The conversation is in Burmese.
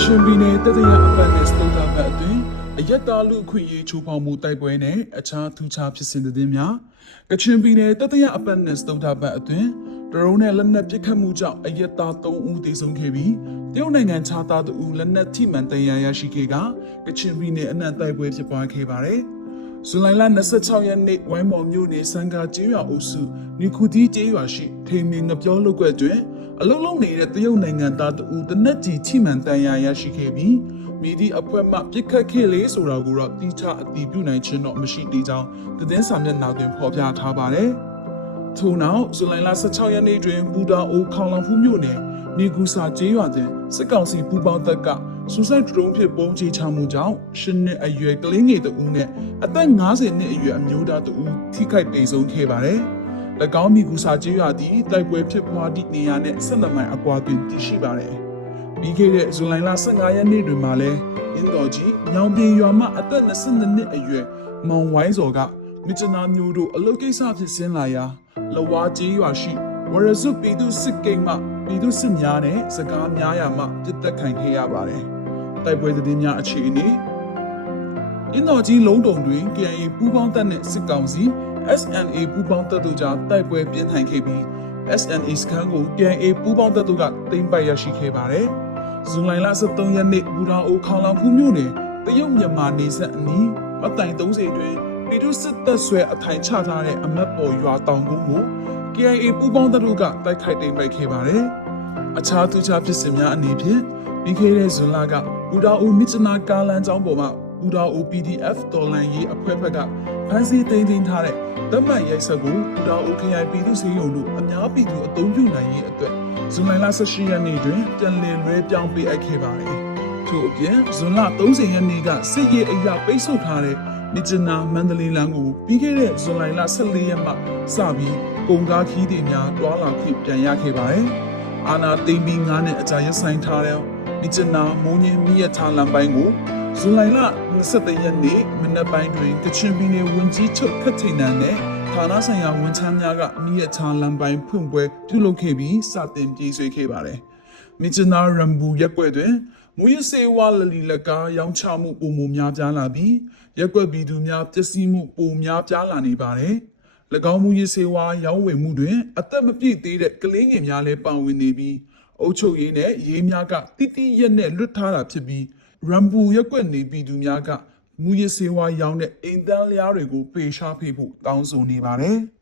ချင်းပြည်နယ်တတရအပတ်နဲ့စတုဒ္ဓဘတ်အတွင်းအယက်သားလူခွင့်ရေးချိုးဖောက်မှုတိုက်ပွဲနဲ့အခြားထူးခြားဖြစ်စဉ်တွေများကချင်ပြည်နယ်တတရအပတ်နဲ့စတုဒ္ဓဘတ်အတွင်းဒရုန်းနဲ့လက်နက်ပစ်ခတ်မှုကြောင့်အယက်သား3ဦးသေဆုံးခဲ့ပြီးတရုတ်နိုင်ငံခြားသား2ဦးလက်နက်ထိမှန်တရားရရှိခဲ့ကချင်ပြည်နယ်အနှံ့တိုက်ပွဲဖြစ်ပွားခဲ့ပါတယ်ဇူလိုင်လ26ရက်နေ့ဝိုင်းမော်မြို့နယ်စံကာကျေးရွာအုပ်စုနီခုတီကျေးရွာရှိထိန်မင်းငပြောလုပ်ကွက်တွင်အလုံးလုံးနေတဲ့တရုတ်နိုင်ငံသား2ဦးတနက်ကြီးထိမှန်တရားရရှိခဲ့ပြီးမိသည့်အဖွဲ့မှပြစ်ခတ်ခဲ့လေဆိုတာကိုတော့တိကျအတည်ပြုနိုင်ခြင်းတော့မရှိသေးကြောင်းသတင်းစာမျက်နှာတွင်ဖော်ပြထားပါတယ်။ထို့နောက်ဇူလိုင်လ16ရက်နေ့တွင်ဘူတာအိုခေါလောင်ဖူးမြို့နယ်နေကူစာကျေးရွာတွင်စစ်ကောင်စီပူးပေါင်းတပ်ကဆူဆိုက်ဒရုန်းဖြင့်ပုံချချမှုကြောင့်10နှစ်အရွယ်ကလေးငယ်2ဦးနဲ့အသက်50နှစ်အရွယ်အမျိုးသား2ဦးထိခိုက်ဒေဆုံးခဲ့ပါတယ်။၎င်းမိကူစာကျေးရွာသည်တိုက်ပွဲဖြစ်ပွားသည့်နေရာနှင့်12မိုင်အကွာတွင်တည်ရှိပါတယ်။ပြီးခဲ့တဲ့ဇူလိုင်လ15ရက်နေ့တွင်မှလည်းအင်းတော်ကြီးညောင်ပြင်ရွာမှအသက်22နှစ်အရွယ်မောင်ဝိုင်းစော်ကမြစ်ချနာမျိုးတို့အလုတ်ကိစ္စဖြစ်စင်းလာရာလဝါကျေးရွာရှိဝရဇုပြည်သူစစ်ကိန်းမှပြည်သူစစ်များနဲ့စကားများရာမှပြစ်တက်ခံခဲ့ရပါတယ်။တိုက်ပွဲသတင်းများအခြေအနေအင်းတော်ကြီးလုံးတုံတွင် KIA ပူးပေါင်းတပ်နှင့်စစ်ကောင်စီ SNA ပူးပေါင်းတပ်တို့ကြားတိုက်ပွဲပြင်းထန်ခဲ့ပြီး SNA စခန်းကို KIA ပူးပေါင်းတပ်တို့ကသိမ်းပိုက်ရရှိခဲ့ပါတယ်။ဇူလိုင်လ23ရက်နေ့ဘူတာအိုခေါလောင်ဖူးမြို့နယ်တရုတ်မြန်မာနေဆက်အနီးမတိုင်30တွင်ပြည်သူစစ်တပ်ဆွဲအထိုင်ချထားတဲ့အမတ်ပေါ်ရွာတောင်ကုန်းကို KIA ပူးပေါင်းတပ်တို့ကတိုက်ခိုက်သိမ်းပိုက်ခဲ့ပါတယ်။အခြားသူခြားဖြစ်စဉ်များအနေဖြင့်ပြီးခဲ့တဲ့ဇွန်လကဘူတာအိုမြစ်ချနာကားလမ်းကြောင်းပေါ်မှာဘူတာအို PDF တော်လန်ရေးအဖွဲ့ဘက်ကဖမ်းဆီးသိမ်းသိမ်းထားတဲ့တမန်ရိုက်ဆက်ကိုဘူတာအို KIA ပြည်သူ့စေယုံတို့အများပြည်သူအသုံးပြုနိုင်ရေးအတွက်ဇွန်လ18ရက်နေ့တွင်ပြန်လည်လွှဲပြောင်းပေးအပ်ခဲ့ပါတယ်။ထို့အပြင်ဇွန်လ30ရက်နေ့ကစစ်ရေးအရာပိတ်ဆို့ထားတဲ့မြစ်ချနာမန္တလေးလမ်းကိုပြီးခဲ့တဲ့ဇွန်လ14ရက်မှစပြီးကုန်ကားခီးတွေများတွာလာခွင့်ပြန်ရခဲ့ပါတယ်။အာနာသိမ့်ပြီး9နှစ်အကြာရပ်ဆိုင်ထားတဲ့မြစ်ချနာမိုးညင်းမြစ်ထားလမ်းပိုင်းကိုဇူလိုင်လ23ရက်နေ့မနက်ပိုင်းတွင်ကချင်ပြည်နယ်ဝန်ကြီးချုပ်ခတ်ထိန်နန်နဲ့ဌာနဆိုင်ရာဝန်ထမ်းများကမြစ်ထားလမ်းပိုင်းဖွင့်ပွဲပြုလုပ်ခဲ့ပြီးစတင်ပြေးဆွေးခဲ့ပါတယ်။မြစ်ချနာရမ်ဘူရက်ကွက်တွင်မူရစေဝါလလီလကားရောင်းချမှုပုံမများပြားလာပြီးရက်ကွက်ပြည်သူများပျက်စီးမှုပုံများပြားလာနေပါတယ်။၎င်းမူရစေဝါရောင်းဝယ်မှုတွင်အသက်မပြည့်သေးတဲ့ကလေးငယ်များလည်းပါဝင်နေပြီးအုပ်ချုပ်ရေးနဲ့ရေးများကတိတိရက်နဲ့လွတ်ထားတာဖြစ်ပြီးရမ်ဘူရက်ကွက်နေပြည်သူများကမူရစေဝါရောင်းတဲ့အိမ်တန်းလျားတွေကိုပေရှားဖေးဖို့တောင်းဆိုနေပါတယ်။